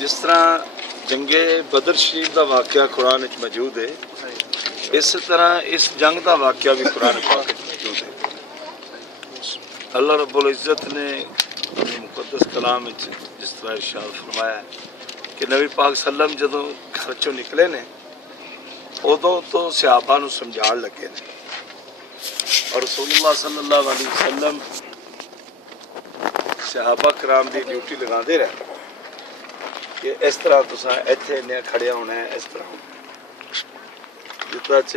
जिस तरह जंगे बदर शरीफ का वाक़या कुरान मौजूद है, इस तरह इस जंग का वाक़या भी कुरान पाक मौजूद है। अल्लाह रब्बुल इज़्ज़त ने अपने मुक़द्दस कलाम जिस तरह इरशाद फरमाया है कि नबी पाक सल्लम जदों घर चों निकले ने उदों तो सहाबा नूं समझाण लगे ने और रसूलुल्लाह सल्लल्लाहु अलैहि वसल्लम सहाबा कराम की ड्यूटी लगाते रहे कि इस तरह तुसां इत्थे इन्ने खड़िया होना है, इस तरह जित्ता च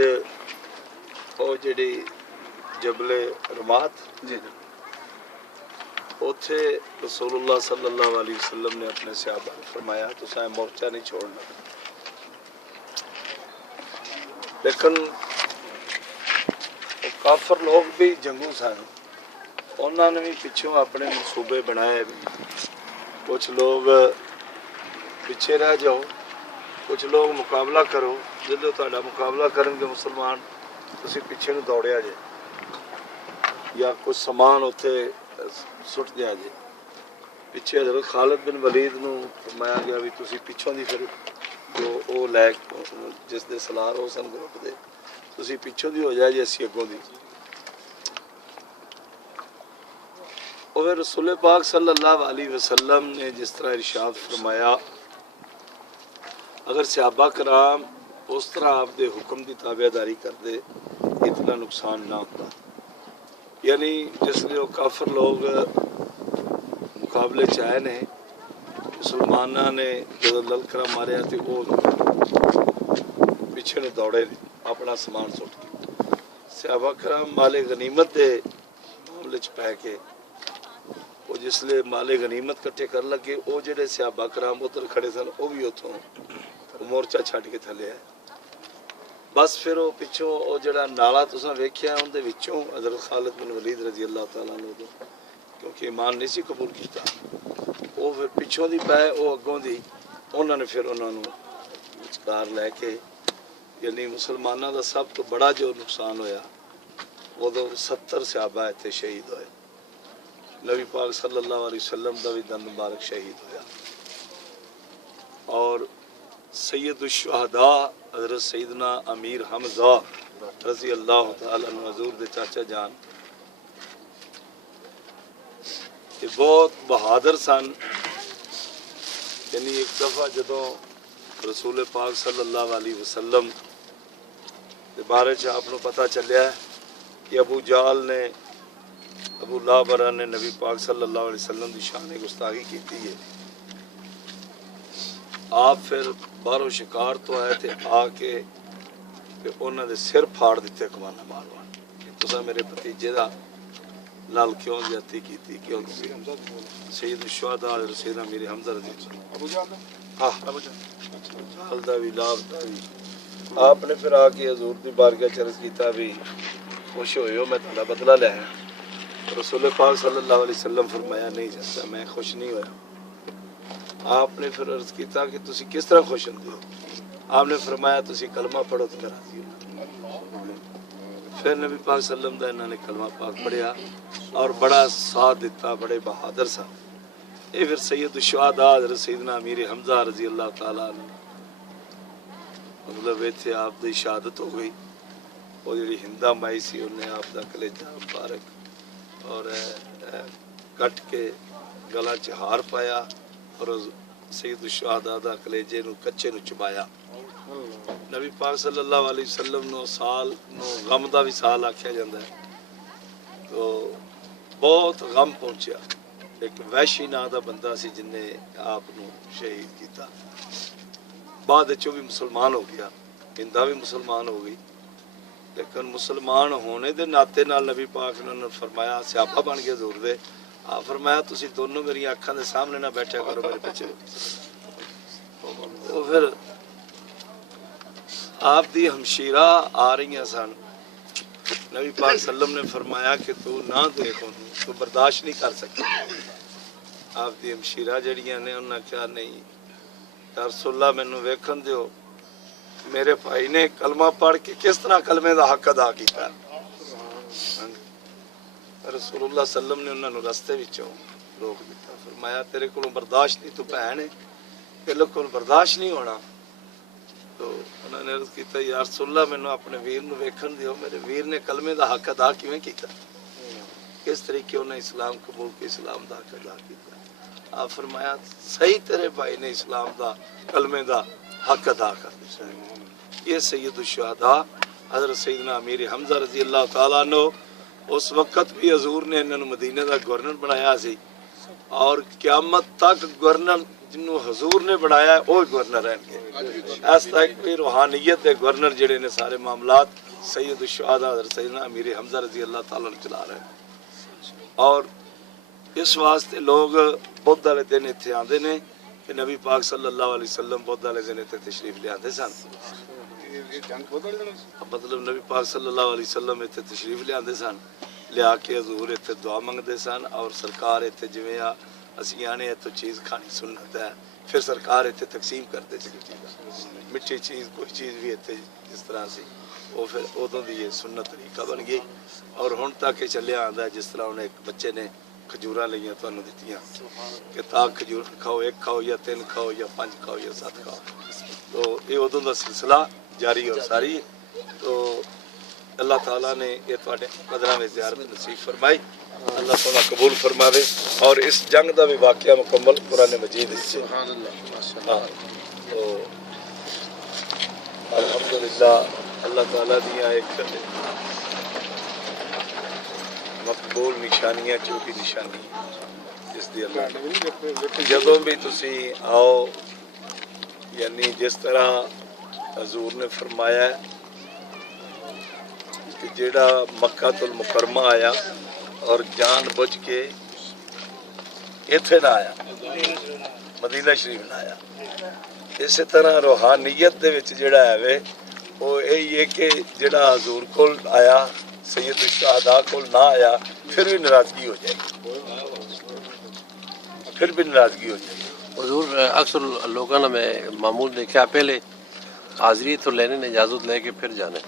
वो जिहड़ी जबले रमात जी उत्थे रसूलुल्लाह सल्लल्लाहु अलैहि वसल्लम ने अपने सहाबा को फरमाया तुसां मोर्चा नहीं छोड़ना। लेकिन काफर लोग भी जंगू सन, उन्होंने भी पिछों अपने मनसूबे बनाए। कुछ लोग पिछे रह जाओ, कुछ लोग मुकाबला करो, जो तुहाडा मुकाबला करेंगे मुसलमान तुसीं पिछे नूं दौड़िया जे या कुछ समान उत्थे सुट दिया जे। पिछे हज़रत खालिद बिन वलीद नूं फरमाया गया भी तुसीं पिछों दी फिर जो वो लै जिस दे सलार हो सन ग्रुप दे तुसीं पिछों दी हो जाए जे असीं अगों दी। और रसूल पाक सल्लल्लाहु अलैहि वसल्लम ने जिस तरह इरशाद फरमाया अगर सहाबा कराम उस तरह आपके हुक्म की ताबेदारी करते इतना नुकसान ना होता। यानी जिसलिए वो काफर लोग मुकाबले च आए ने मुसलमाना ने जो ललकरा मारिया तो वो पिछे ने दौड़े ने अपना समान सुट के। सहाबा कराम माले गनीमत के मामले च पै के वो जिसले माले गनीमत कट्ठे कर लगे वो जेडे सहाबा कराम उधर खड़े सन वो भी उतों मोर्चा छड्ड के थले आए। बस फिर वो पिछों वो जड़ा नाला तुसां वेख्या उनदे विचों हज़रत खालिद बिन वलीद रजी अल्लाह तआला अन्हु तो क्योंकि ईमान नहीं सी कबूल किया वो फिर पिछों दी पै वो अगों दी उन्होंने फिर उन्होंने विचकार लैके यानी मुसलमाना का सब तो बड़ा जो नुकसान होया उदों 70 सहाबा इत्थे शहीद होए। नबी पाक सल्लल्लाहु अलैहि वसल्लम का भी दंद मुबारक शहीद होया और सैयदुश्शुहदा हज़रत सैयदना अमीर हमजा रज़ी अल्लाह तआला अन्हु हज़ूर दे चाचा जान ये बहुत बहादुर सन। यानी एक दफ़ा जदों रसूल पाक सल्लल्लाहु अलैहि वसल्लम के बारे च आपको पता चलिया कि अबू जाल ने अबू लाबरा ने नबी पाक सल्लल्लाहु अलैहि वसल्लम की शान गुस्ताखी की है। आप फिर बाहरों शिकार तो आए थे आके उन्होंने सिर फाड़ दिते कमाना मार मार तुसा मेरे भतीजे का नाल क्यों ज्यादती की क्यों सईद शुहदा सैयदना मेरे हमजा रज़ी हाँ दा भी लाभ दा भी आपने फिर आके हजूर की बारगाह च अर्ज़ किया भी खुश होयो मैं तुहाडा बदला लै आया। रसूल पाक सल्लल्लाहु अलैहि वसल्लम फरमाया नहीं चाहता मैं खुश नहीं होया। आपने फिर अर्ज किया कि तुसी किस तरह खुश होंगे हो। आपने फरमाया तुसी कलमा पढ़ो तो मैं राजी हूँ। फिर नबी पाक सल्लम दा इन्होंने कलमा पाक पढ़िया और बड़ा साथ दिता, बड़े बहादुर सा। ये फिर सैयद शुहदा हज़रत सैयदना अमीर हमजा रज़ी अल्लाह तआला मतलब इत्थे आप दी शहादत हो गई। वो जी हिंदा माई सी उन्हें आप दा कलेजा मुबारक और कट के गला च हार पाया और सैयद शुहदा दा कलेजे नूं कच्चे नूं चबाया। नबी पाक सल्लल्लाहु अलैहि वसल्लम नूं साल नूं गम दा भी साल आख्या जाता है। तो बहुत गम पहुंचा। एक वैशी नां दा बंदा सी जिन्हें आप नूं शहीद किया। बाद विच भी मुसलमान हो गया, हिंदा भी मुसलमान हो गई। लेकिन मुसलमान होने के नाते नाल नबी पाक ने उन्होंने फरमाया स्यापा बन के हजूर दे आप फरमाया तुसी दोनों मेरी अखां के सामने ना बैठा करो मेरे पीछे। तो फिर आप दी हमशीरा आ रही सन। नबी पाक सल्लम ने फरमाया कि तू ना देखो तू बर्दाश्त नहीं कर सकती। आप दी हमशीरा जड़ियां ने उन्हें क्या नहीं या रसूलल्लाह मैनू वेखन दिओ मेरे भाई ने कलमा पढ़ के किस तरह कलमे का हक अदा किया। रसूलुल्लाह सल्लम ने उन्होंने रस्ते विचों रोक दिता फरमाया तेरे को बर्दाश्त नहीं तू भैन है بالکل برداشت نہیں ہونا. تو انہوں نے عرض کیتا یا رسول اللہ مینوں اپنے ویر نو ویکھن دیو, میرے ویر نے کلمے دا حق ادا کیویں کیتا, کس طریقے انہیں اسلام قبول کے اسلام دا حق ادا کیتا. آپ فرمایا صحیح تیرے بھائی نے اسلام دا کلمے دا حق ادا کر دیا. یہ سید الشہداء حضرت سیدنا امیر حمزہ رضی اللہ تعالیٰ عنہ, اس وقت بھی حضور نے انہوں مدینہ دا گورنر بنایا سی, اور قیامت تک گورنر جنہوں حضور نے بنایا ہے وہ گورنر رہن گے. اس تک بھی روحانیت دے گورنر جڑے نے سارے معاملات سید الشہداء حضرت سیدنا امیر حمزہ رضی اللہ تعالیٰ عنہ چلا رہے ہیں. اور اس واسطے لوگ بدھ والے دن اتنے آتے ہیں کہ نبی پاک صلی اللہ علیہ وسلم بدھ والے دن اتنے تشریف لے آتے سن. مطلب نبی پاک صلی اللہ علیہ وسلم اتنے تشریف لے آتے سن, لیا کے حضور اتنے دعا منگتے سن, اور سرکار اتنے جویں اسی آنے تو چیز کھانی سنت ہے, پھر سرکار اتنے تقسیم کرتے چلی میٹھی چیز کوئی چیز بھی اتنے جس طرح سی وہ پھر ادوں کی یہ سنت طریقہ بن گئی. اور ہن تک یہ چلیا آتا ہے جس طرح انہیں ایک بچے نے کھجوراں لئیاں تانوں دتیاں کہ تا کھجور کھاؤ, ایک کھاؤ یا 3 کھاؤ یا 5 کھاؤ یا 7 کھاؤ. تو یہ ادوں کا سلسلہ جاری اور ساری. تو اللہ تعالیٰ نے یہ تواڈے قدراں میں زیارت نصیب فرمائی, اللہ تعالیٰ قبول فرماوے. اور اس جنگ دا بھی واقعہ مکمل قرآن مجید سے. ہاں تو الحمدللہ اللہ تعالیٰ دیا ایک مقبول نشانیاں چوٹی نشانی جس دی اللہ جدوں بھی تسی آؤ, یعنی جس طرح حضور نے فرمایا ہے کہ جیڑا مکہ المکرمہ آیا اور جان بوجھ کے اتنے نہ آیا, مدینہ شریف نہ آیا, اسی طرح روحانیت دے وچ جیڑا ہے وے وہ یہی ہے کہ جیڑا حضور کول آیا سید الشہداء کول نہ آیا پھر بھی ناراضگی ہو جائے گی, پھر بھی ناراضگی ہو جائے گی. حضور اکثر لوگوں نے میں معمول دیکھا پہلے حاضری تو لینے نے اجازت لے کے پھر جانے,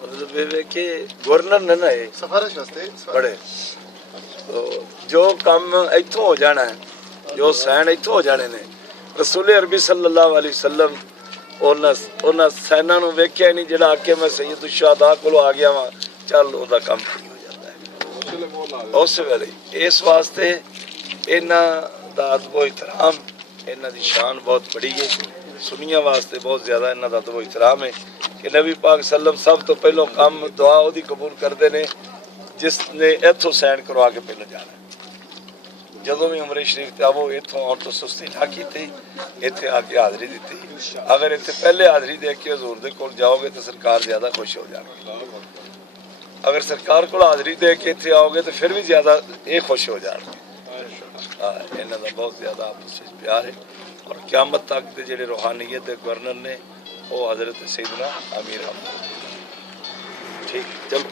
مطلب یہ کہ گورنر نے نا سفارش واسطے بڑے تو جو کام ایتھوں ہو جانا ہے, جو سین ایتھوں ہو جانے نے. رسول عربی صلی اللہ علیہ وسلم انہاں سیناں نو ویکھیا نہیں جڑا کہ میں سید الشہداء کولو آ گیا وا, چل او دا کام پوری ہو جاتا ہے اس ویلے. اس واسطے انہاں دا ادب و احترام, انہاں دی شان بہت بڑی ہے, سنیاں واسطے بہت زیادہ انہاں دا ادب و احترام ہے کہ نبی پاک صلی اللہ علیہ وسلم سب تو پہلو کام دعا دی قبول کرتے ہیں جس نے ایتھوں سین کروا کے پہلو جانا ہے. جدوں بھی عمرے شریف تے آو ایتھوں اور تو سستی نہ کیتی, ایتھے آ کے حاضری دیتی. اگر ایتھے پہلے حاضری دے کے حضور دے کول جاؤ گے تو سرکار زیادہ خوش ہو جائیں گے, اگر سرکار کول حاضری دے کے ایتھے آؤ گے تو پھر بھی زیادہ یہ خوش ہو جائیں گے. انہاں دا بہت زیادہ آپس وچ پیار ہے. اور قیامت تک دے جڑے روحانیت دے گورنر نے وہ حضرت سیدنا امیر حمزہ. ٹھیک چلو.